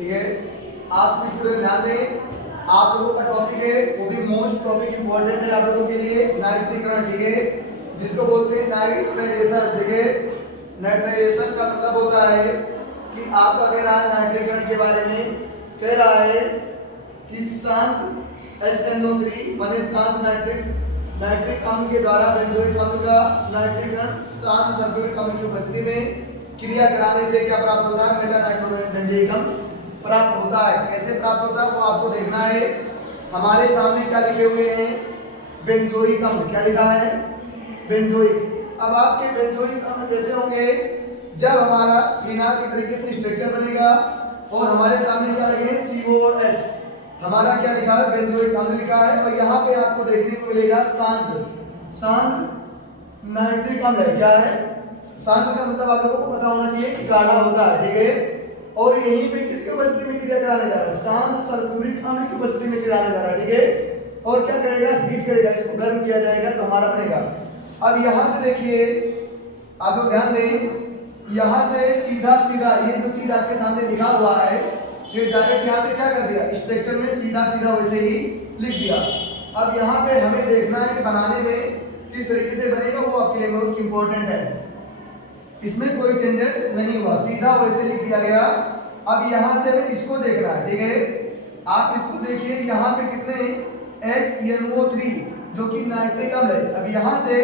ठीक है। आप सभी स्टूडेंट ध्यान दें, आप लोगों का टॉपिक है वो भी मोस्ट टॉपिक इंपॉर्टेंट है आप लोगों के लिए, नाइट्रीकरण। ठीक है, जिसको बोलते हैं नाइट्राइजेशन। ठीक है, नाइट्राइजेशन का मतलब होता है कि आपका कह रहा है नाइट्रीकरण के बारे में, कह रहा है कि शांत HNO3 माने शांत नाइट्रिक अम्ल के द्वारा बेंजोइक अम्ल का नाइट्रीकरण शांत सल्फ्यूरिक अम्ल की उपस्थिति में क्रिया कराने से क्या प्राप्त होता है? मेटा नाइट्रोबेंजोइक बेंजोइक अम्ल प्राप्त होता है। कैसे प्राप्त होता है वो आपको देखना है। हमारे सामने क्या लिखे हुए हैं? बेंजोइक अम्ल। क्या लिखा है? बेंजोइक। अब आपके बेंजोइक अम्ल कैसे होंगे? जब हमारा फिनाल की तरीके से स्ट्रक्चर बनेगा और हमारे सामने क्या लगे हैं? COH। हमारा क्या लिखा है? बेंजोइक अम्ल लिखा है। और यहाँ पे आपको देखने को मिलेगा शांत नाइट्रिक अम्ल है। क्या है? शांत का मतलब आप लोगों को पता होना चाहिए कि गाढ़ा होता है। ठीक है, और यहीं पे किसके उपस्थिति में क्रिया कराने जा रहा है? शांत सल्फ्यूरिक अम्ल की उपस्थिति में क्रिया कराने जा रहा है। ठीक है, और क्या करेगा? हीट करेगा, इसको गर्म किया जाएगा तो हमारा बनेगा। अब यहां से देखिए, आप लोग ध्यान दें, यहां से सीधा ये जो चीज आपके सामने लिखा हुआ है, ये डायरेक्ट यहाँ पे क्या कर दिया? स्ट्रक्चर में सीधा वैसे ही लिख दिया। अब यहाँ पे हमें देखना है बनाने में किस तरीके से बनेगा, वो आपके लिए बहुत इंपॉर्टेंट है। इसमें कोई चेंजेस नहीं हुआ, सीधा वैसे लिख दिया गया। अब यहां से हमें इसको देखना है। ठीक है, आप इसको देखिए, यहाँ पे कितने HNO3 जो कि नाइट्रिक अम्ल है। अब यहां से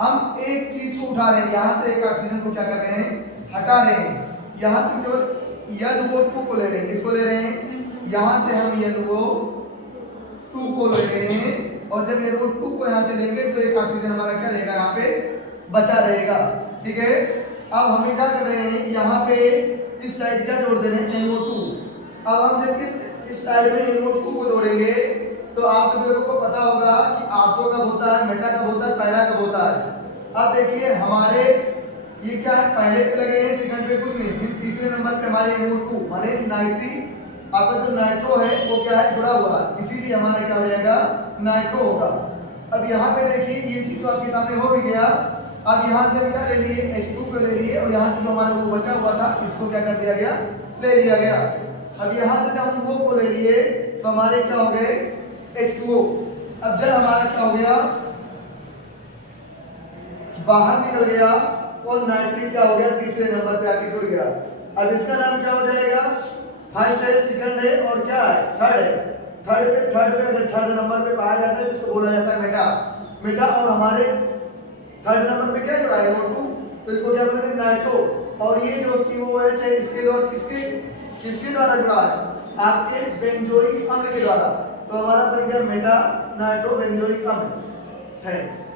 हम एक चीज को उठा रहे हैं, यहां से एक ऑक्सीजन को क्या कर रहे हैं? हटा रहे हैं। यहां से केवल NO2 को ले रहे हैं। किसको ले रहे हैं? यहां से हम NO2 को ले रहे हैं, और जब NO2 को यहां से लेंगे तो एक ऑक्सीजन हमारा क्या रहेगा? यहाँ पे बचा रहेगा। ठीक है, अब हमें क्या कर रहे हैं? यहाँ पे इस साइड क्या जोड़ दे रहे हैं? NO2। अब हम जब इस साइड में NO2 को जोड़ेंगे तो आप सभी लोगों को पता होगा कि आर्थो कब होता है, मेटा कब होता है, पहला कब होता है। अब देखिए हमारे ये क्या है? पहले पे लगे हैं, सेकंड पे कुछ नहीं, फिर तीसरे नंबर पे हमारे NO2 माने नाइट्रिक, आपका जो नाइट्रो है वो क्या है? जुड़ा हुआ है, इसीलिए हमारा क्या हो जाएगा? नाइट्रो होगा। अब यहाँ पे देखिए ये चीज तो आपके सामने हो भी गया। अब यहाँ से हम क्या ले लिए? H2 को ले लिए, और यहाँ से जो हमारा वो बचा हुआ था इसको क्या कर दिया गया? ले लिया गया। अब यहाँ से जब हम वो को ले लिए तो हमारे क्या हो गए? H2O। अब जब हमारा क्या हो गया? बाहर निकल गया, और नाइट्रिक क्या हो गया? तीसरे नंबर पे आके जुड़ गया। अब इसका नाम क्या हो जाएगा? फर्स्ट है, सेकंड है, और क्या है? थर्ड है। थर्ड पे अगर थर्ड नंबर पे पाया जाता है जिसको बोला जाता है मेटा। और हमारे थर्ड नंबर पे क्या जुड़ा है? NO2, तो इसको क्या बोलेंगे? नाइट्रो। और ये जो COH है इसके द्वारा किसके द्वारा जुड़ा है? आपके बेंजोइक अम्ल के द्वारा। तो हमारा बन गया मेटा नाइट्रो बेंजोइक अम्ल। थैंक्स।